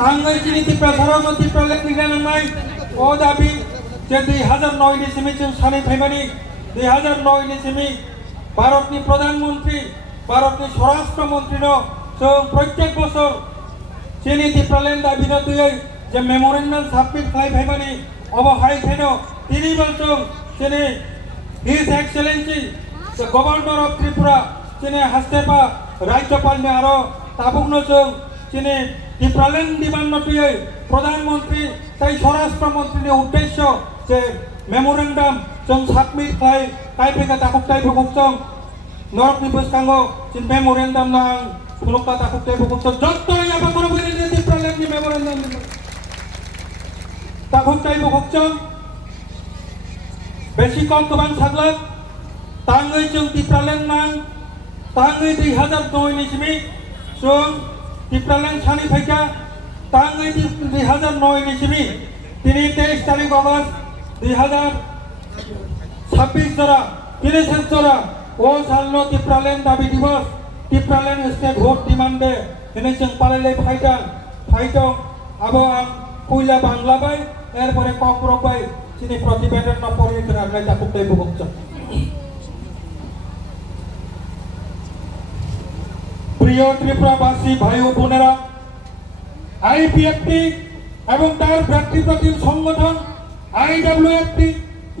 Tanggal ini Tipra Tipra Lek Nilan Nai O Dabi যে 2009 December সালে ফেব্রুয়ারি 2009 December ভারতনি প্রধানমন্ত্রী ভারতনি স্বরাষ্ট্রমন্ত্রীর প্রত্যেক বছর চিনি টিপ্রালেন দাবিনা দুই যে মেমোরেন্ডাম সাবমিট খাই ফেব্রুয়ারি অবহাই খেন তিনি বলছেন চিনি his Excellency the governor of Tripura চিনি হাস্তেপা রাজ্যপাল নে আরো তাবুকনো চিনি টিপ্রালেন দিবান্ন দুই প্রধানমন্ত্রী তাই স্বরাষ্ট্রমন্ত্রীর উদ্দেশ্য যে মেমোরেন্ডাম जों साबमिट खाय कायफेका ताकुबताय बुकुबसं नरकनि बसकांगो जों मेमोरेन्डाम नां फुलुका ताकुबताय बुकुबसं जत्तय याबा करबोनि जे टिप्रालेननि मेमोरेन्डाम ताकुबताय बुकुबसं बेसि कम गोबां साग्लाक ताङै जों टिप्रालेन नां ताङै 2009 नि सिमि जों टिप्रालेन सानि फायका ताङै 2009 नि सिमि তিনি 23 তারিখ অগস্ট 2026 जरा 30 जरा ओ सालनो टिप्रालेन दाबि दिवस टिप्रालेन स्टेट भोट डिमांडे एने जों पालायलाय फाइटो आबो आं कुइला बांलाबाय एरपरे ककरबाय चिनि प्रतिवेदन न परि करानाय ताकुबताय बुकच प्रिय त्रिपुराबासी भाई ও বোনেরা আইপিএফটি এবং তার ব্যক্তিপ্রতিম সংগঠন আইডব্লিউএফটি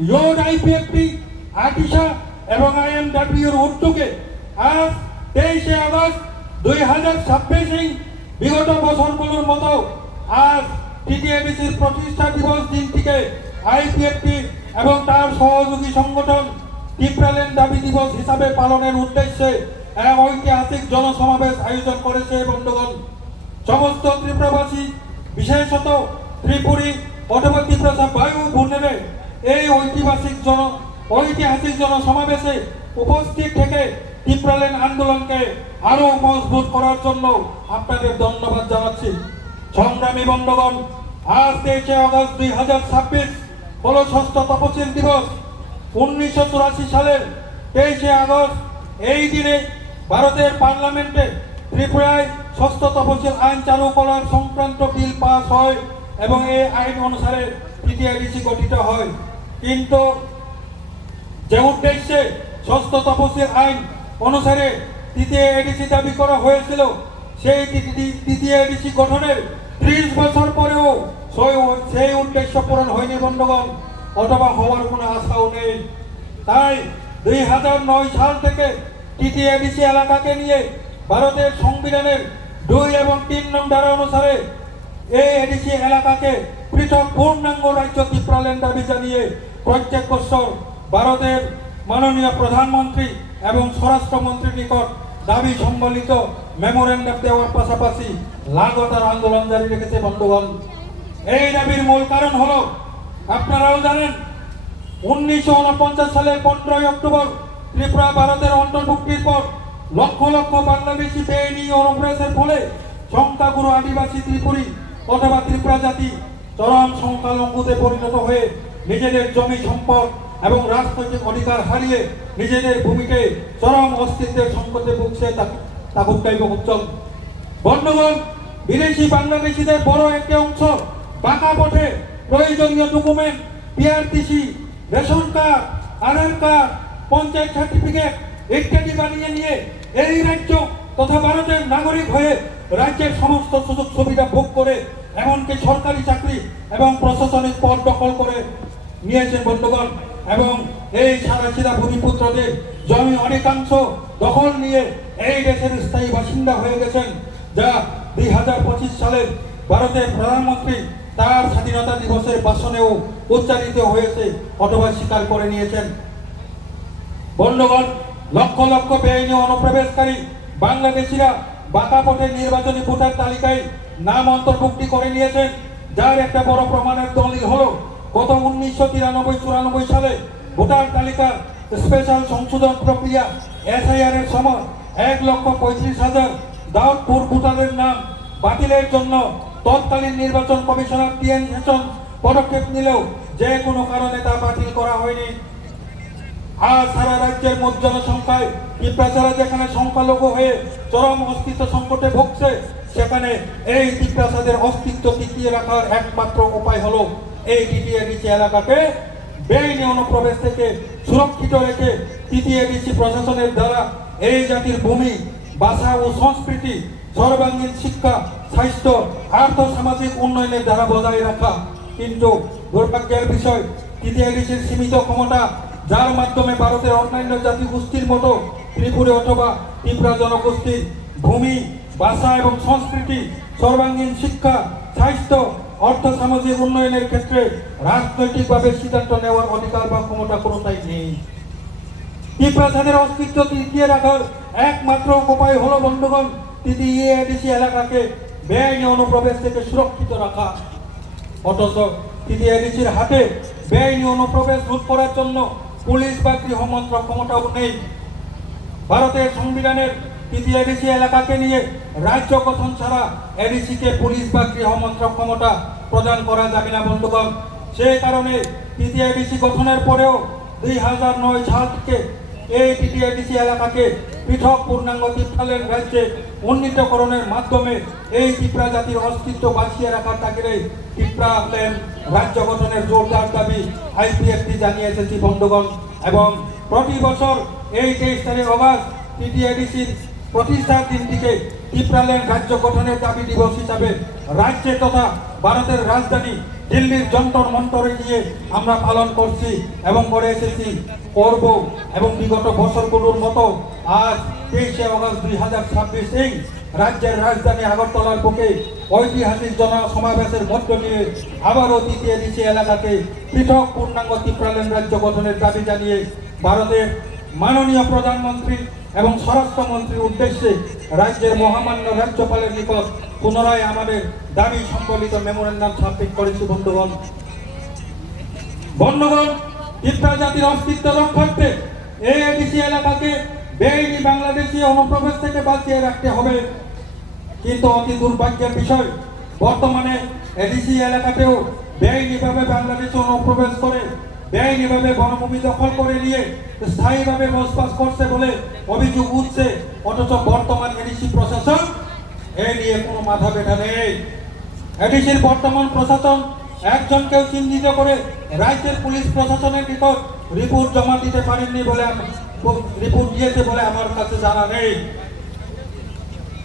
ইয়োর আইপিএফটি আটিশা এবং আইএমডব্লিউর উদ্যোগে আজ 23 আগস্ট 2026 বিগত বছরগুলোর মতো আজ টিটিএডিসির প্রতিষ্ঠা দিবস দিনটিকে আইপিএফটি এবং তার সহযোগী সংগঠন টিপ্রালেন দাবি দিবস হিসাবে পালনের উদ্দেশ্যে এক ঐতিহাসিক জনসমাবেশ আয়োজন করেছে বন্ধুগণ। সমস্ত ত্রিপুরাবাসী বিশেষত ত্রিপুরী অথবা ত্রিপুরা বায়ু ভূনেরে এই ঐতিহাসিক জনসমাবেশে উপস্থিত থেকে টিপ্রালেন আন্দোলনকে আরো মজবুত করার জন্য আপনাদের ধন্যবাদ জানাচ্ছি। সংগ্রামী বন্ধুগণ, আজ 23 আগস্ট 2026 হলো ষষ্ঠ তপশিল দিবস। 1984 সালের 23 আগস্ট এই দিনে ভারতের পার্লামেন্টে ত্রিপুরায় ষষ্ঠ তপশিল আইন চালু করার সংক্রান্ত বিল পাস হয় এবং এই আইন অনুসারে টিটিআইডিসি গঠিত হয়। কিন্তু যে উদ্দেশ্যে ষষ্ঠ তপশিল আইন অনুসারে টিটিআইডিসি দাবি করা হয়েছিল সেই টিটিআইডিসি গঠনের 30 বছর পরেও সেই উদ্দেশ্য পূরণ হয়নি বন্ধুগণ, অথবা হওয়ার কোনো আশাও নেই। তাই 2009 সাল থেকে টিটিআইডিসি এলাকাকে নিয়ে ভারতের সংবিধানের 2 এবং 3 নং ধারা অনুসারে এই এডিসি এলাকাকে পৃথক পূর্ণাঙ্গ রাজ্য টিপ্রালেন দাবি জানিয়ে প্রত্যেক বছর ভারতের মাননীয় প্রধানমন্ত্রী এবং স্বরাষ্ট্রমন্ত্রীর নিকট দাবি সম্বলিত মেমোরেন্ডাম দেওয়ার পাশাপাশি লাগাতার আন্দোলন জারি রেখেছে বন্ধুগণ। এই দাবির মূল কারণ হলো আপনারাও জানেন 1949 সালের 15 অক্টোবর ত্রিপুরা ভারতের অন্তর্ভুক্তির পর লক্ষ লক্ষ বাংলাদেশি বেআইনি অনুপ্রবেশের ফলে সংখ্যাগুরু আদিবাসী ত্রিপুরী অথবা ত্রিপুরা জাতি চরম সংখ্যালঘুতে পরিণত হয়ে নিজেদের জমি সম্পদ এবং রাজনৈতিক অধিকার হারিয়ে নিজেদের ভূমিকে চরম অস্তিত্বের সংকটে ভুগছে তাকুবতাই বুকুবসং। বন্ধুগণ, বিদেশি বাংলাদেশিদের বড় একটি অংশ বাঁকা পথে প্রয়োজনীয় ডকুমেন্ট পিআরটিসি, রেশন কার্ড, আধার কার্ড, পঞ্চায়েত সার্টিফিকেট ইত্যাদি বানিয়ে নিয়ে এই রাজ্য তথা ভারতের নাগরিক হয়ে রাজ্যের সমস্ত সুযোগ সুবিধা ভোগ করে এমনকি সরকারি চাকরি এবং প্রশাসনিক পদ দখল করে নিয়েছেন বন্ধুগণ, এবং এই সাদাসিধা ভূমিপুত্রদের জমি অনেকাংশ দখল নিয়ে এই দেশের স্থায়ী বাসিন্দা হয়ে গেছেন, যা 2025 সালের ভারতের প্রধানমন্ত্রী তার স্বাধীনতা দিবসের ভাষণেও উচ্চারিত হয়েছে অথবা স্বীকার করে নিয়েছেন। বন্ধুগণ, লক্ষ লক্ষ বেআইনি অনুপ্রবেশকারী বাংলাদেশিরা বাঁকা পথে নির্বাচনী ভোটার তালিকায় নাম অন্তর্ভুক্তি করে নিয়েছেন, যার একটা বড় প্রমাণের দলিল হলো গত 1993-94 সালে ভোটার তালিকার স্পেশাল সংশোধন প্রক্রিয়া এসআইআর এর সময় 1,35,000 দাউদপুর ভোটারের নাম বাতিলের জন্য তৎকালীন নির্বাচন কমিশনার টিএন সেশন পদক্ষেপ নিলেও যে কোনো কারণে তা বাতিল করা হয়নি। আজ সারা রাজ্যের মোট জনসংখ্যায় ত্রিপুরা যেখানে সংখ্যালঘু হয়ে চরম অস্তিত্ব সংকটে ভুগছে, সেখানে এই টিপ্রাসাদের অস্তিত্ব টিকিয়ে রাখার একমাত্র উপায় হলো এই টিটিএডিসি এলাকাকে বেআইনি অনুপ্রবেশ থেকে সুরক্ষিত রেখে টিটিএডিসি প্রশাসনের দ্বারা এই জাতির ভূমি, ভাষা ও সংস্কৃতি, সর্বাঙ্গীন শিক্ষা, স্বাস্থ্য, আর্থ সামাজিক উন্নয়নের দ্বারা বজায় রাখা। কিন্তু দুর্ভাগ্যের বিষয়, টিটিএডিসির সীমিত ক্ষমতা, যার মাধ্যমে ভারতের অন্যান্য জাতিগোষ্ঠীর মতো ত্রিপুরা অথবা ত্রিপুরা জনগোষ্ঠীর ভূমি, ভাষা এবং সংস্কৃতি, সর্বাঙ্গীন শিক্ষা, স্বাস্থ্য, অর্থ সামাজিক উন্নয়নের ক্ষেত্রে রাজনৈতিকভাবে সিদ্ধান্ত নেওয়ার অধিকার বা ক্ষমতা কোনোটাই নেই। টিপ্রাসাদের অস্তিত্ব টিকিয়ে রাখার একমাত্র উপায় হলো বন্ধুগণ, টিটিএডিসি এলাকাকে বেআইনি অনুপ্রবেশ থেকে সুরক্ষিত রাখা। অথচ টিটিএডিসির হাতে বেআইনি অনুপ্রবেশ রোধ করার জন্য পুলিশ বা গৃহমন্ত্রক ক্ষমতাও নেই। ভারতের সংবিধানের টিটিএডিসি এলাকাকে নিয়ে রাজ্য গঠন ছাড়া এডিসিকে পুলিশ বা গৃহমন্ত্রক ক্ষমতা প্রদান করা যাবে না বন্ধুগণ। সেই কারণে টিটিএডিসি গঠনের পরেও 2009 সাল থেকে এই টিটিএডিসি এলাকাকে পৃথক পূর্ণাঙ্গ ত্রিপ্রালেন রাজ্যে উন্নীতকরণের মাধ্যমে এই ত্রিপুরা জাতির অস্তিত্ব বাঁচিয়ে রাখার তাগিদে ত্রিপ্রালেন রাজ্য গঠনের জোরদার দাবি আইপিএফটি জানিয়ে এসেছি বন্ধুগণ। এবং প্রতি বছর এই 23 তারিখ অগাস্ট টিটিএডিসির প্রতিষ্ঠার দিনটিকে ত্রিপ্রালেন রাজ্য গঠনের দাবি দিবস হিসাবে রাজ্যে তথা ভারতের রাজধানী দিল্লির যন্তর মন্তরে গিয়ে আমরা পালন করছি এবং করে এসেছি, করব। এবং বিগত বছরগুলোর মতো আজ 23শে অগস্ট 2026 এই রাজ্যের রাজধানী আগরতলার বুকে ঐতিহাসিক জনসমাবেশের মধ্য দিয়ে আবারও টিটিএডিসি এলাকাকে পৃথক পূর্ণাঙ্গ ত্রিপ্রালেন রাজ্য গঠনের দাবি জানিয়ে ভারতের মাননীয় প্রধানমন্ত্রী এবং স্বরাষ্ট্রমন্ত্রীর উদ্দেশ্যে রাজ্যের মহামান্য রাজ্যপালের নিকট পুনরায় আমাদের দাবি সম্বলিত মেমোরেন্ডাম সাবমিট করেছি বন্ধুগণ। ত্রিপুরা জাতির অস্তিত্ব রক্ষার্থে এই এডিসি এলাকাকে বেআইনি বাংলাদেশি অনুপ্রবেশ থেকে বাঁচিয়ে রাখতে হবে। কিন্তু অতি দুর্ভাগ্যের বিষয়, বর্তমানে এডিসি এলাকাতেও বেআইনিভাবে বাংলাদেশি অনুপ্রবেশ করে বেআইনিভাবে বনভূমি দখল করে নিয়ে স্থায়ীভাবে বসবাস করছে বলে অভিযোগ উঠছে। অথচ বর্তমান এডিসি প্রশাসন এ নিয়ে কোনো মাথা ব্যথা নেই। এডিসির বর্তমান প্রশাসন একজনকেও চিহ্নিত করে রাজ্যের পুলিশ প্রশাসনের নিকট রিপোর্ট জমা দিতে পারেননি বলে রিপোর্ট দিয়েছে বলে আমার কাছে জানা নেই।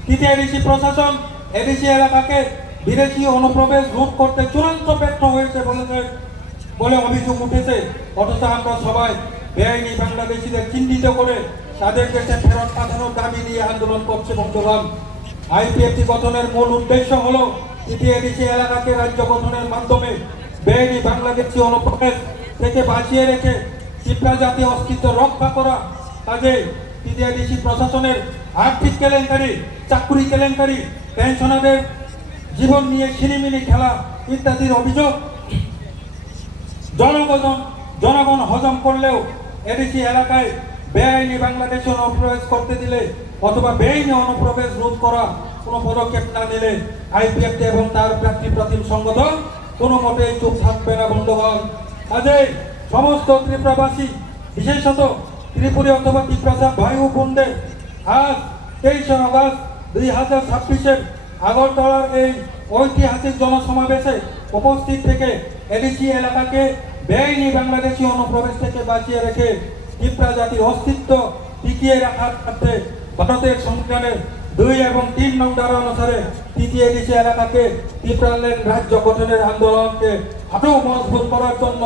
টিটিএডিসি প্রশাসন এডিসি এলাকাকে বিদেশি অনুপ্রবেশ রোধ করতে চূড়ান্ত ব্যর্থ হয়েছে বলে অভিযোগ উঠেছে। অথচ আমরা সবাই বেআইনি বাংলাদেশিদের চিহ্নিত করে তাদের দেশে ফেরত পাঠানোর দাবি নিয়ে আন্দোলন করছে বন্ধুগণ। আইপিএফটি গঠনের মূল উদ্দেশ্য হলো টিটিএডিসি এলাকাকে রাজ্য গঠনের মাধ্যমে বেআইনি বাংলাদেশি অনুপ্রবেশ থেকে বাঁচিয়ে রেখে ত্রিপুরা জাতীয় অস্তিত্ব রক্ষা করা। কাজে টিটিএডিসি প্রশাসনের আর্থিক কেলেঙ্কারি, চাকরি কেলেঙ্কারি, পেনশনারদের জীবন নিয়ে ছিনিমিনি খেলা ইত্যাদির অভিযোগ জনগণ হজম করলেও এডিসি এলাকায় বেআইনি বাংলাদেশে অনুপ্রবেশ করতে দিলে অথবা বেআইনি অনুপ্রবেশ রোধ করা কোনো পদক্ষেপ না নিলে আইপিএফটি এবং তার প্রার্থী সংগঠন কোনো মতেই চুপ থাকবে না বন্ধুগণ। কাজেই সমস্ত ত্রিপুরাবাসী, বিশেষত ত্রিপুরী অথবা ত্রিপুরা ভাই ও বোনদের আজ 23শে অগস্ট 2026 আগরতলার এই ঐতিহাসিক জনসমাবেশে উপস্থিত থেকে এডিসি এলাকাকে বেআইনি বাংলাদেশি অনুপ্রবেশ থেকে বাঁচিয়ে রেখে ত্রিপুরা জাতির অস্তিত্ব টিকিয়ে রাখার ক্ষেত্রে ভারতের সংবিধানের 2 এবং 3 নং ধারা অনুসারে টিটিএডিসি এলাকাকে ত্রিপ্রালেন রাজ্য গঠনের আন্দোলনকে আরও মজবুত করার জন্য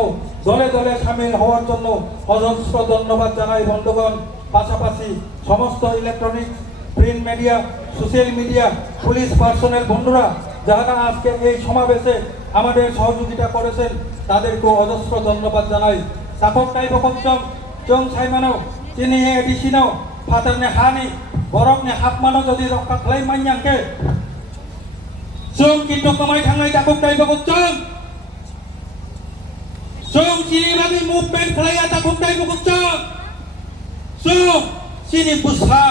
দলে দলে সামিল হওয়ার জন্য অজস্র ধন্যবাদ জানাই বন্ধুগণ। পাশাপাশি সমস্ত electronics, print media, social media, police personnel বন্ধুরা যারা আজকে এই সমাবেশে আমাদের সহযোগিতা করেছেন তাদেরকেও অজস্র ধন্যবাদ জানাই। সাপোর্ট টাই বকচং চং সাইমানো চিনি এডিসি নাও ফাতারনে হানি বরফনে হাফমানো যদি রক্ষা খালাই মাইয়াंके जों কিন্তু কমাই থাংনাই তাকক টাই বকচং जों চিনি রাবি মুভমেন্ট খালাইয়া তাকক টাই বকচং जों চিনি বুসা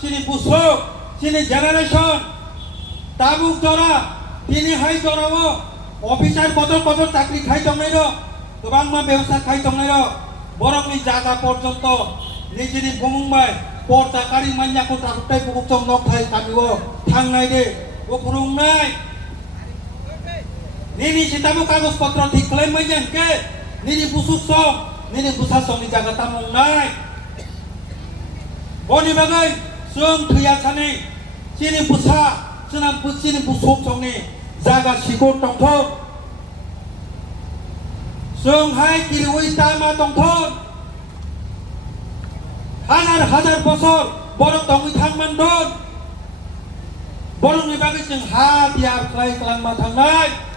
চিনি বুসো চিনি জেনারেশন তাবুক জনা তিনি হাই জনাও অফিসার কত চাকরি খাই দंनाय र गोबां मा बेवसा खाय दंनाय र बरंनि जागा पर्यन्त निजिनि बुमुंबाय पर्जाकारि मान्याखौ ताकुटाय बुकुचं नकथाय कामिओ थांनाय दे ও পুরুংনাই nini sitamu kagus patra diklaim mayan ke nini busuk song nini busuk song ni jaga tamung nai boni bagai sung thuya chani sini busa senam sini busuk song ni jaga sigur tong thon sung hai kirui tama tong thon হাজার বছর borok tongui thangman don borok ni bagai sung ha biar klai kelang ma thangnai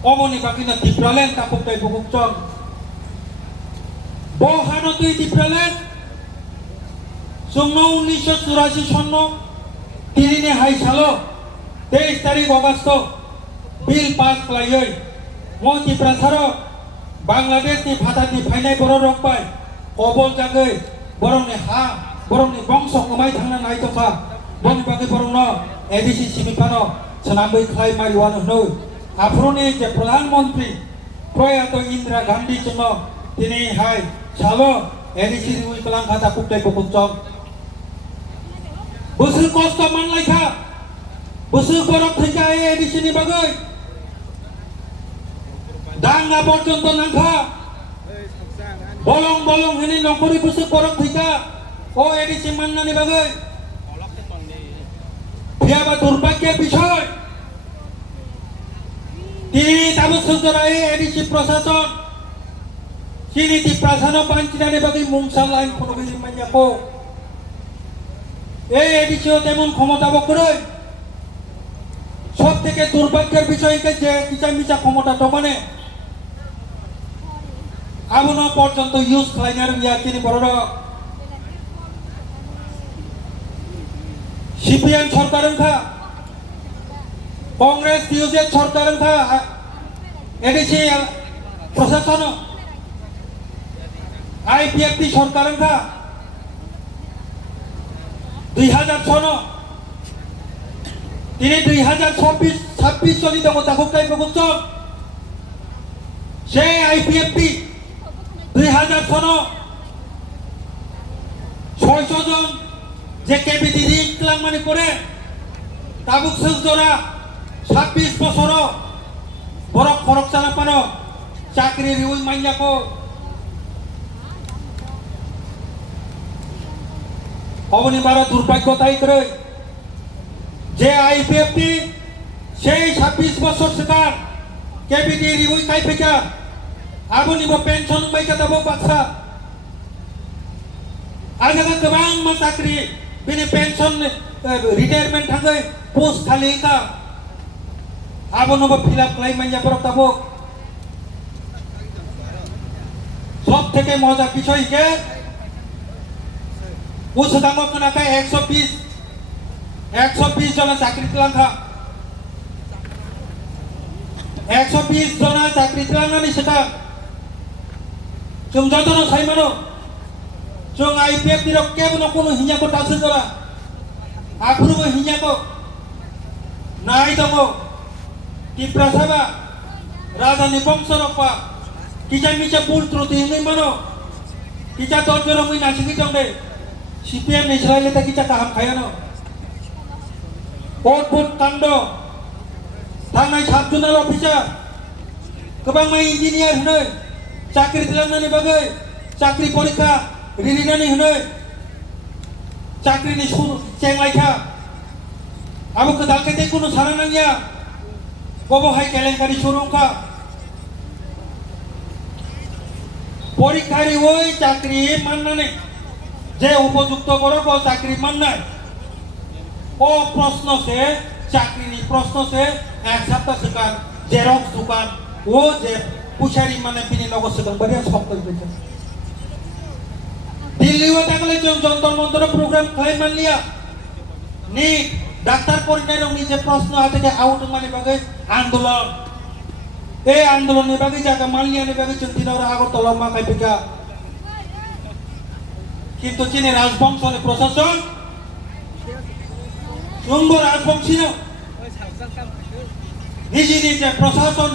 omoni bakina Tipralen tapuk tai bukuk chong bohano tui Tipralen sungno 1984 sonno tirine hai salo 23 tarik Agosto bill pass klayoi mo Tiprasaro Bangladesh ni phata ni phainai boro rok pai obol jagai borong ni ha borong ni bongsok ngamai thangna nai toka boni bagai borong no ADC simipano senambai khlai mari wan hnoi আফ্রোনে যে প্রধানমন্ত্রী প্রয়াত ইন্দিরা গান্ধী জন্য তিনি high সালো ADC we কলাং খাতা কুকটাই বকুচং বসু কষ্ট মানলাইখা বসু বরফ থেকে এডিসি নি বাগৈ দাঙ্গা পর্যন্ত নাংখা বলং বলং হেনি নকরি বসু বরফ থেকে ও এডিসি মাননানি বাগৈ বিয়াবা দুর্ভাগ্যের বিষয় তিনি তাবুক সজরাই এডিসি প্রশাসন সিনি Tiprasano পাঞ্চিনানি বাকি মুংসাল লাইন ফটোগিরি মাইয়াকো এই এডিসিও তেমন ক্ষমতা বকরই সব থেকে দুর্ভাগ্যের বিষয় যে কিচা মিচা ক্ষমতা দমানে আবনো পর্যন্ত ইউজ খাইনার ইয়া চিনি বড় সিপিএম সরকারের খা কংগ্রেস ইউজের সরকারের খা এডিসি প্রশাসন আইপিএফটি সরকারের খা 2006 তিনি 2026 চলিত তাকুক তাই প্রগুচন সেই আইপিএফটি 2006 600 জন যে কেবিটি রিক্লাম মানে করে তাবুক সজরা 26 বছর বরফ ফরক চালা পানো চাকরি রিউই মাইয়াকো অবনি বারা দুর্ভাগ্য তাই করে যে আইপিএফটি সেই 26 বছর সেকার কেবিটি রিউই কাই ফেকা আবনিবো পেনশন মাইকা দাবো বাচ্চা আগে गोबां मा চাকরি बिनि पेंशन रिटायरमेंट थाङै पोस्ट खालि का आबनबो फिलआप खालाय माइया बरक दाबो সব থেকে মজা বিষয় কে উসদাঙ্গ কোনাকা 120 জন চাকরি দিলাংখা 120 জন চাকরি দিলাংনানি সেটা जों যতন সাইমানো जों आईपीएफ दिरक केबनो कोनो हिन्याको टासे जरा आफुरबो हिन्याको नाय दङो Tiprasaba राजानि बंशरपा किजा मिजा बुल त्रुटि नै मानो किजा दजरो मै नासिगि दंदे सीपीएम नि सलायले ता किजा काहाम खायानो अद्भुत काण्ड थांनाय साबजुनाल अफिसार गोबां माइ इन्जिनियार होनो चाकरि दिलांनानै बागै चाकरि परीक्षा रिलिनानै होनो चाकरिनि चेंलायखा आबो गोदालखायदे कोनो साना नांगिया बबहाय केलेंकारि सुरुंखा परीक्षारि ওই চাকরি মাননানে যে উপযুক্ত বড় চাকরি মাননাই ও প্রশ্ন সে চাকরিনি প্রশ্ন সে এক সপ্তাহ সেকার জেরক্স দোকান ও যে পুশারি মানে বিনি নগর সেকার বড়িয়া সব কই বেচে দিল্লিও থাকলে যন্তর মন্তর প্রোগ্রাম খাই মান লিয়া नीट ডাক্তার পরীক্ষার নিজে প্রশ্ন আছে যে আউট মানে বাগে আন্দোলন এই আন্দোলনের বাগে জায়গা মানলিয়ানের বাগে চিন্তিনরা আগরতলা মা কাইপিকা কিন্তু চীনের রাজবংশের প্রশাসন শুঙ্গ রাজবংশী নিজে নিজে প্রশাসন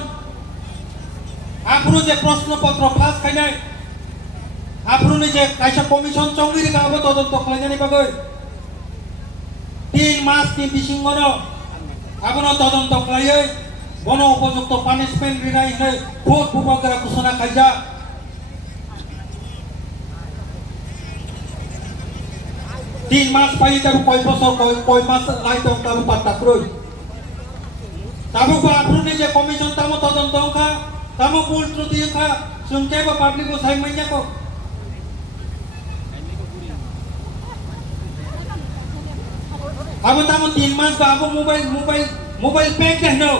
আপনার যে প্রশ্নপত্র ফাঁস খাই নাই আপনার যে কাইসা কমিশন চঙ্গির গাবো তদন্ত খাইনানি বাগে 3 মাসनि बिसिङावनो आबोनो तदन्त खालायै बनो उपयुक्त पानिशमेन्ट होनाय होनै भुट बुबागरा घोषणा खायजा 3 মাস পাই তাবো কয় বছর কয় মাস লাই দং তাবো পাত্তা क्रय তাবো बाफ्रुनि जे कमिसन तामो तदन्त खा तामो पुल त्रुटि खा सुनकेबो पाब्लिक को साइ मैयाको अब तामो 3 मास बा अब मोबाइल पैक देनो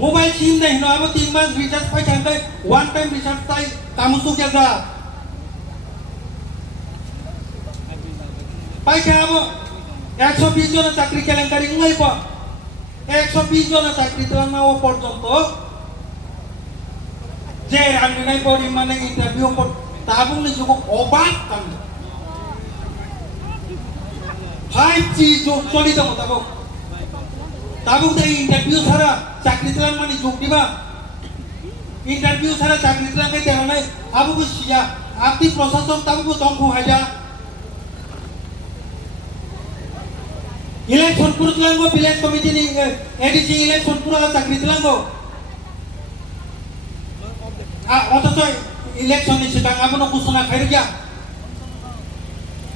मोबाइल सिम देनो अब 3 मास रिचार्ज पाइ थांदै वन टाइम रिचार्ज ताइ तामो सुकेजा पाइका अब 120 জন চাকরি কেলেঙ্কারি হইব 120 জন চাকরি তেলাঙ্গা পর্যন্ত যে রান্নাই পরিমাণে ইন্টারভিউ তাবুংনি যুগ অবাক কান 5G চলিত মোতাবক তাবুক তাই ইন্টারভিউ ছাড়া চাকরি তেলাঙ্গানি যোগ দিবা ইন্টারভিউ ছাড়া চাকরি তেলাঙ্গাই দেওয়া আবুকু সিয়া আপনি প্রশাসন তাবুকু দংখু হাইজা इलेक्शन पुरु तेलांगो विलेज कमिटी नि एडीसी इलेक्शन पुरा चाकरी तेलांगो अथच इलेक्शन नि सिगां आबोनो घोषणा खाइरगिया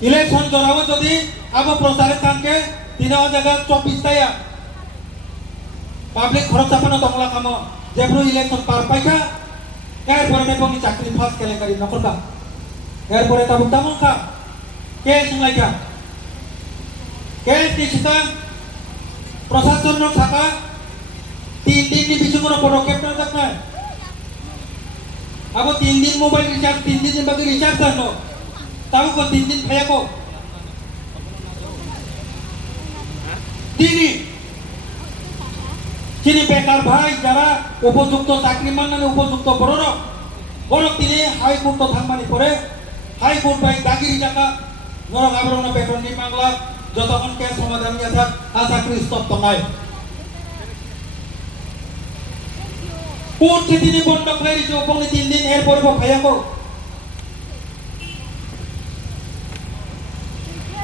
इलेक्शन जराबो जदि आबो प्रचार कानके दिना जागा 24 ताया पाब्लिक खरच जापानो दंगला कामो जेब्रो इलेक्शन पार पाइखा एरपरे बंनि चाकरी फास केलेंकारि नखरबा एरपरे ताबुक तामोखा के संलाइखा केस निश्चितां प्रशासन थाका 3 दिन नि बिसिङावनो पदक्षेप नाजानाय अब 3 दिन मोबाइल रिचार्ज 3 दिन बागै रिचार्ज जानो ताबुको 3 दिन फायाको তিনি বেকার ভাই যারা উপযুক্ত চাকরি মাননাनै উপযুক্ত বড় তিনি হাইকোর্ট থাকমানি পরে হাইকোর্ট বাই দাগিরি জায়গা নরক আবরণ বেতন নি বাংলা যতক্ষণ কেস সমাধান নিয়ে থাক চাকরি স্তব্ধ নয় কোর্ট তিনি বন্ধ করে দিয়েছে উপনি 3 দিন এর পরে ভাইয়াকো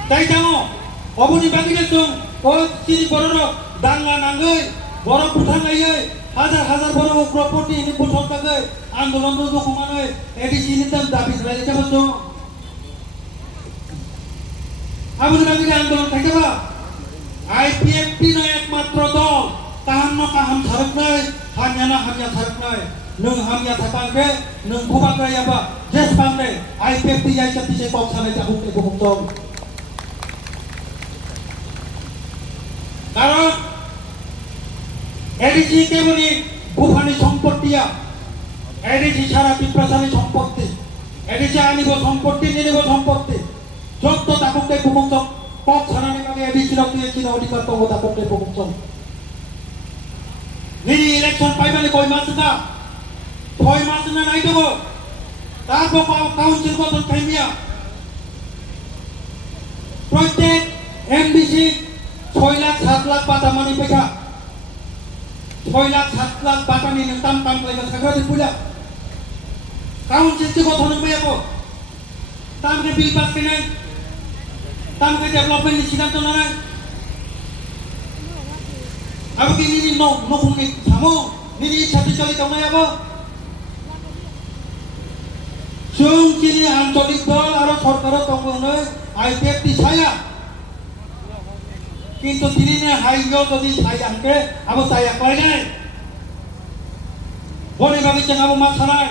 তাই জানো অবনি বাগিরে তো ও তিনি বড় দাঙ্গা নাঙ্গৈ বড় পুঠাঙ্গাই হাজার বড় উগ্রপন্থী ইনি বুঝাই আন্দোলন দুখমাनै এডিসি নিতাম দাবি খাইলে যাবো আবুনি বাগিরে আন্দোলন থাকবা আইপিএফটি नो একমাত্র দল কাহাম ছাড়ক নাই হামিয়া ছাড়ক নাই नों हामिया थाकांके नों बुबाग्रायाबा जेसबांने आईपीएफटी याइसातिसे बावसानाय जाबुक एबुक दं কারণ এডিসি কেবলি বুফানি সম্পত্তিয়া এডিসি সারা পিপ্রাসানি সম্পত্তি এডিসি আনিব সম্পত্তি নিনিব সম্পত্তি যত তাকুকে বুকুক পথ ছাড়ানি কাগে এডিসি রকিয়ে চিনা অধিকার তঙ্গ তাকুকে বুকুক নিনি ইলেকশন পাইবানি কই মাস না 6 মাস না নাই দেব তারপর কাউন্সিল গঠন খাইমিয়া প্রত্যেক এমবিসি 6 লাখ 7 লাখ বাটা মানি পয়সা 6 লাখ 7 লাখ বাটা নি নাম কাম লাইগা সাগরি পুলা কাউন্সিল তে গঠন হইয়াকো তামকে বিল পাস কেনাই তামকে ডেভেলপমেন্ট নি সিদ্ধান্ত নাই আবো কি নি নকুনি সামো নি সাথে চলি দনাই আবো जों जिनि आंचलिक दल आरो सरकार दंगनै आईपीएफटी साया किन्तु दिनै हाइयो जदि सायांके आबो साया कयनाय बने बागै जों आबो मा सानाय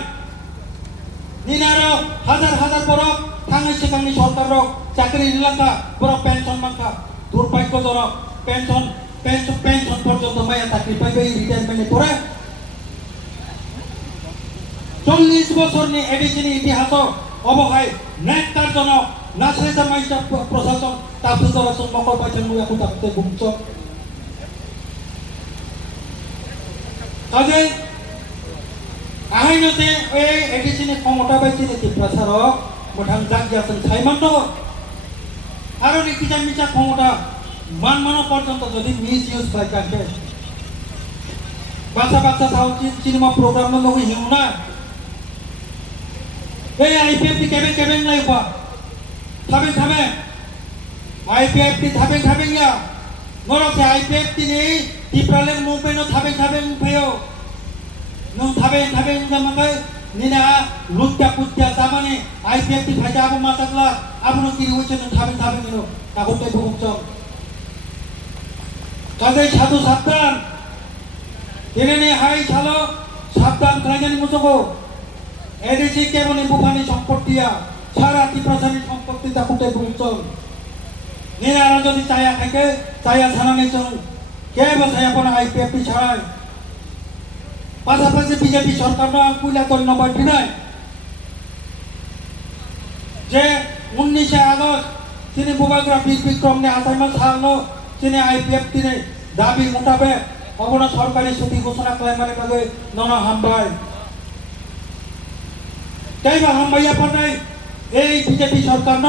निनारो हाजार बरफ थाङै सिगांनि सरकार चाकरि निलांखा बरफ पेन्सन मांखा दुर्भाग्यजनक पेन्सन पर्यन्त माया चाकरि पाइबाय रिटायारमेन्टनि परे 40 বছরনি এডিসিনি ইতিহাস অবহাই নেককারজনক নাসরেজা মাইসা প্রশাসন তাফসিজরাসন মকল পাইছেন মুই এখন তাকতে বুকছ কাজে আহাইনতে এই এডিসিনি ক্ষমতা পাইছিনি টিপ্রাসারক মোঠাং জাগিয়াছেন ছাইমান দো আর নিকিজা মিছা ক্ষমতা মানমানো পর্যন্ত যদি মিস ইউজ হয় কাকে বাচ্চা সাউথ সিনেমা প্রোগ্রাম লগি হিউনা এই আইপিএফটি কেবে নাই বা থামে IPFT thabeng ya ngoro se IPFT ni Tipraland movement no thabeng phayo nung thabeng jamakai nina lutya putya samane IPFT phaja abu masakla abu no kiri uche nung thabeng no takotai bukchom kadai sadhu sabdan tinene hai chalo sabdan kajani musoko ADC কেমন বুফানি সম্পত্তিয়া সারা ত্রিপুরাসানি সম্পত্তি তাকুটে বুঝছন নিনারা যদি চায়া থাকে চায়া ছানানি চং কে বসায় আপন IPFT ছাড়াই পাশাপাশি BJP সরকার না কুইলা ধন্যবাদ দিনাই যে 19 আগস্ট তিনি বুবাগ্রা বিক্রম নে আসাইমান সালো তিনি আইপিএফটি নে দাবি মোতাবেক অবনা সরকারি ছুটি ঘোষণা ক্লাইমারে কাগে ননা হামবাই কেবা হামবাইয়া পড়াই এই বিজেপি সরকার ন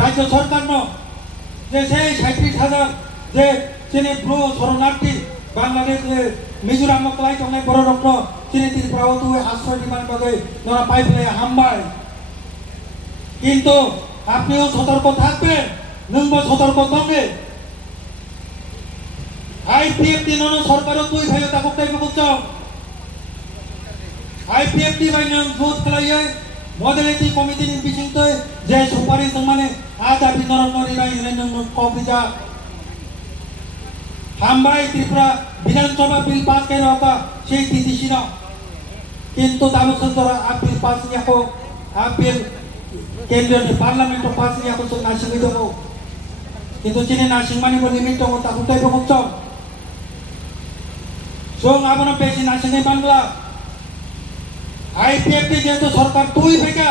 রাজ্য সরকার ন যে সেই 37,000 যে তিনি ব্রু শরণার্থী বাংলাদেশ মিজোরাম ক্লাই চংনাই বড় রক্ত তিনি ত্রিপুরা তো আশ্রয় নিমান বাগে নরা পাইলে হামবাই কিন্তু আপনিও সতর্ক থাকবেন নংব সতর্ক থাকবে আইপিএফটি নন সরকার তুই ভাই তা কোথায় বলছ আইপিএফটি ভাই নং জোত কলাইয়ে মডেলিটি কমিটি নি বিচিংতে যে সুপারিশ মানে আজ আপনি নরনরি রাই নং কবিজা হামবাই ত্রিপুরা বিধানসভা বিল পাস করে হোকা সেই তিতিসি না কিন্তু দাবসন্তরা আপিল পাস নিয়াকো আপিল কেন্দ্রীয় পার্লামেন্ট পাস নিয়াকো তো নাসিংই দেবো কিন্তু চিনি নাসিংমানি বলে লিমিট দङ তা কোথায় বলছ जों आबोनो बेसि नासिङै बांला आईपीएफटी जेहेतु सरकार तुई फेका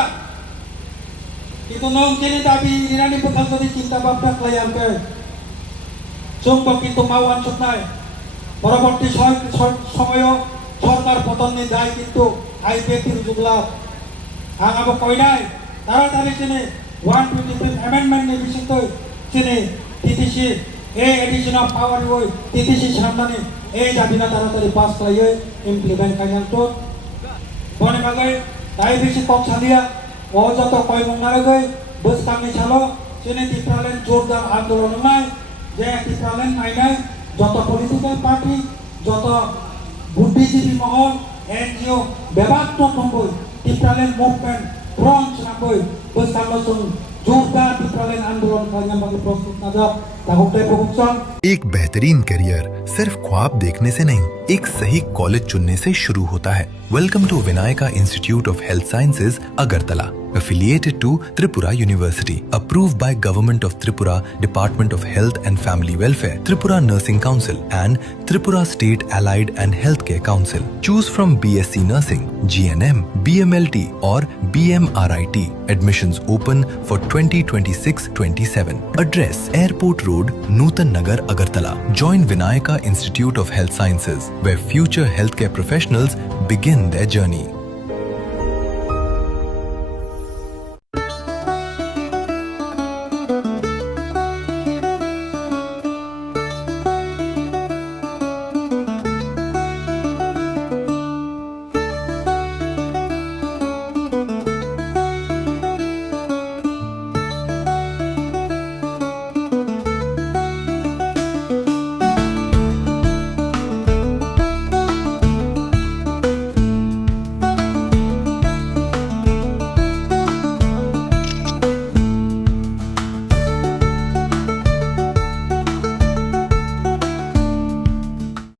কিন্তু নং চিনি দাবি নিরানি প্রধান যদি চিন্তা ভাবনা খাইয়াকে जोंबो কিন্তু মাওয়ান নাই পরবর্তী সময় সরকার পতনের দায় কিন্তু আইপিএফটি রুজুগলা আগাবো কইনাই তাড়াতাড়ি চিনি 125 অ্যামেন্ডমেন্ট নি বিষয়তে চিনি টিটিসি এই এডিশন অফ পাওয়ার ওই টিটিসি সামনে এই দাবিনা তাড়াতাড়ি পাস করাইয়ে ইমপ্লিমেন্ট কাইনাল তো বনে বাগে তাই বেশি কম ছালিয়া ও যত কয়মনারে বসকামি ছালো চিনি ত্রিপুরাল্যান্ড জোরদার আন্দোলন নাই যে ত্রিপুরাল্যান্ড আইনাই যত পলিটিক্যাল পার্টি যত বুদ্ধিজীবী মহল এনজিও ব্যবাত্ম নম্বর ত্রিপুরাল্যান্ড মুভমেন্ট ফ্রন্ট নম্বর বসকালো जोरदार ত্রিপুরাল্যান্ড आंदोलन करने वाले प्रस्तुत नजर ताहुटे पहुंचन एक बेहतरीन करियर सिर्फ ख्वाब देखने से नहीं एक सही कॉलेज चुनने से शुरू होता है। Welcome to Vinayaka institute of health sciences Agartala, affiliated to Tripura University, approved by Government of Tripura, Department of Health and Family Welfare, Tripura Nursing Council and Tripura State Allied and Healthcare Council. Choose from BSc Nursing, GNM, BMLT or BMRIT. Admissions open for 2026-27. Address Airport Road, Nutan Nagar, Agartala. Join Vinayaka Institute of Health Sciences, where future healthcare professionals begin their journey.